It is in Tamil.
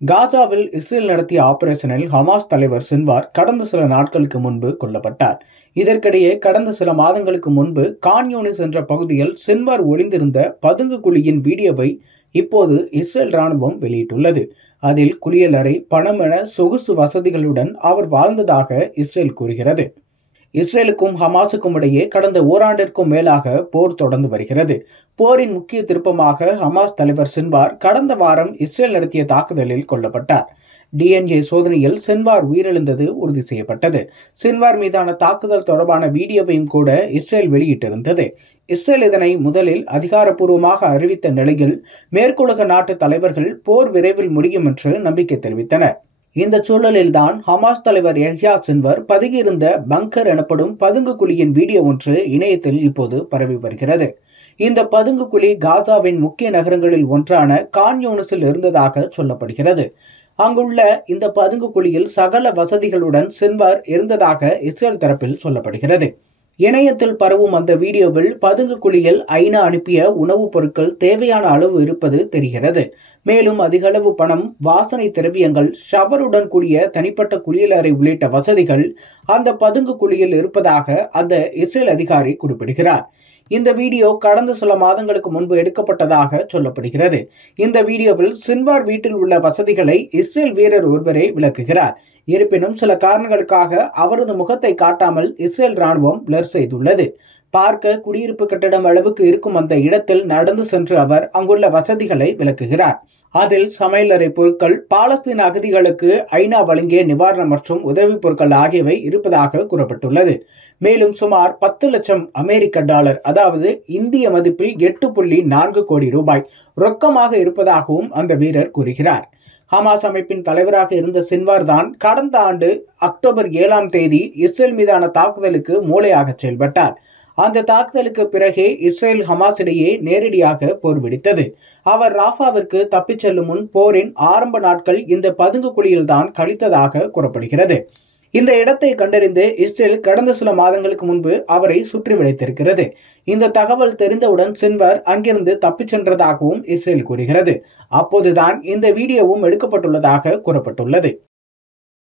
காசாவில் இஸ்ரேல் நடத்திய ஆபரேஷனில் ஹமாஸ் தலைவர் சின்வார் கடந்த சில நாட்களுக்கு முன்பு கொல்லப்பட்டார். இதற்கிடையே கடந்த சில மாதங்களுக்கு முன்பு கான் யூனிஸ் என்ற பகுதியில் சின்வார் ஒளிந்திருந்த பதுங்கு குழியின் வீடியோவை இப்போது இஸ்ரேல் ராணுவம் வெளியிட்டுள்ளது. அதில் குளியலறை, பணம் என சொகுசு வசதிகளுடன் அவர் வாழ்ந்ததாக இஸ்ரேல் கூறுகிறது. இஸ்ரேலுக்கும் ஹமாஸுக்கும் இடையே கடந்த ஓராண்டிற்கும் மேலாக போர் தொடர்ந்து வருகிறது. போரின் முக்கிய திருப்பமாக ஹமாஸ் தலைவர் சின்வார் கடந்த வாரம் இஸ்ரேல் நடத்திய தாக்குதலில் கொல்லப்பட்டார். DNA சோதனையில் சின்வார் உயிரிழந்தது உறுதி செய்யப்பட்டது. சின்வார் மீதான தாக்குதல் தொடர்பான வீடியோவையும் கூட இஸ்ரேல் வெளியிட்டிருந்தது. இஸ்ரேல் இதனை முதலில் அதிகாரப்பூர்வமாக அறிவித்த நிலையில் மேற்குலக நாட்டு தலைவர்கள் போர் விரைவில் முடியும் என்று நம்பிக்கை தெரிவித்தனர். இந்த சூழலில்தான் ஹமாஸ் தலைவர் யஹ்யா சின்வார் பதுங்கியிருந்த பங்கர் எனப்படும் பதுங்கு குழியின் வீடியோ ஒன்று இணையத்தில் இப்போது பரவி வருகிறது. இந்த பதுங்கு குழி காசாவின் முக்கிய நகரங்களில் ஒன்றான கான் யூனிஸில் இருந்ததாக சொல்லப்படுகிறது. அங்குள்ள இந்த பதுங்கு குழியில் சகல வசதிகளுடன் சின்வார் இருந்ததாக இஸ்ரேல் தரப்பில் சொல்லப்படுகிறது. இணையத்தில் பரவும் அந்த வீடியோவில் பதுங்கு குழியில் ஐநா அனுப்பிய உணவுப் பொருட்கள் தேவையான அளவு இருப்பது தெரிகிறது. மேலும் அதிகளவு பணம், வாசனை திரவியங்கள், ஷவருடன் கூடிய தனிப்பட்ட குளியலறை உள்ளிட்ட வசதிகள் அந்த பதுங்கு குழியில் இருப்பதாக அந்த இஸ்ரேல் அதிகாரி குறிப்பிடுகிறார். இந்த வீடியோ கடந்த சில மாதங்களுக்கு முன்பு எடுக்கப்பட்டதாக சொல்லப்படுகிறது. இந்த வீடியோவில் சின்வார் வீட்டில் உள்ள வசதிகளை இஸ்ரேல் வீரர் ஒருவரே விளக்குகிறார். இருப்பினும் சில காரணங்களுக்காக அவரது முகத்தை காட்டாமல் இஸ்ரேல் ராணுவம் பிளர் செய்துள்ளது. பார்க்க குடியிருப்பு கட்டடம் அளவுக்கு இருக்கும் அந்த இடத்தில் நடந்து சென்று அவர் அங்குள்ள வசதிகளை விளக்குகிறார். அதில் சமையலறை பொருட்கள், பாலஸ்தீன அகதிகளுக்கு ஐநா வழங்கிய நிவாரணம் மற்றும் உதவிப் பொருட்கள் ஆகியவை இருப்பதாக கூறப்பட்டுள்ளது. மேலும் சுமார் 10 லட்சம் அமெரிக்க டாலர், அதாவது இந்திய மதிப்பில் 8.4 கோடி ரூபாய் ரொக்கமாக இருப்பதாகவும் அந்த வீரர் கூறுகிறார். ஹமாஸ் அமைப்பின் தலைவராக இருந்த சின்வார் தான் கடந்த ஆண்டு அக்டோபர் 7ஆம் தேதி இஸ்ரேல் மீதான தாக்குதலுக்கு மூளையாக செயல்பட்டார். அந்த தாக்குதலுக்கு பிறகே இஸ்ரேல் ஹமாஸ் இடையே நேரடியாக போர் வெடித்தது. அவர் ராஃபாவிற்கு தப்பிச் செல்லும் முன் போரின் ஆரம்ப நாட்கள் இந்த பதுங்கு குழியில்தான் கழித்ததாக கூறப்படுகிறது. இந்த இடத்தை கண்டறிந்து இஸ்ரேல் கடந்த சில மாதங்களுக்கு முன்பு அவரை சுற்றி வளைத்திருக்கிறது. இந்த தகவல் தெரிந்தவுடன் சின்வார் அங்கிருந்து தப்பிச் சென்றதாகவும் இஸ்ரேல் கூறுகிறது. அப்போதுதான் இந்த வீடியோவும் எடுக்கப்பட்டுள்ளதாக கூறப்பட்டுள்ளது.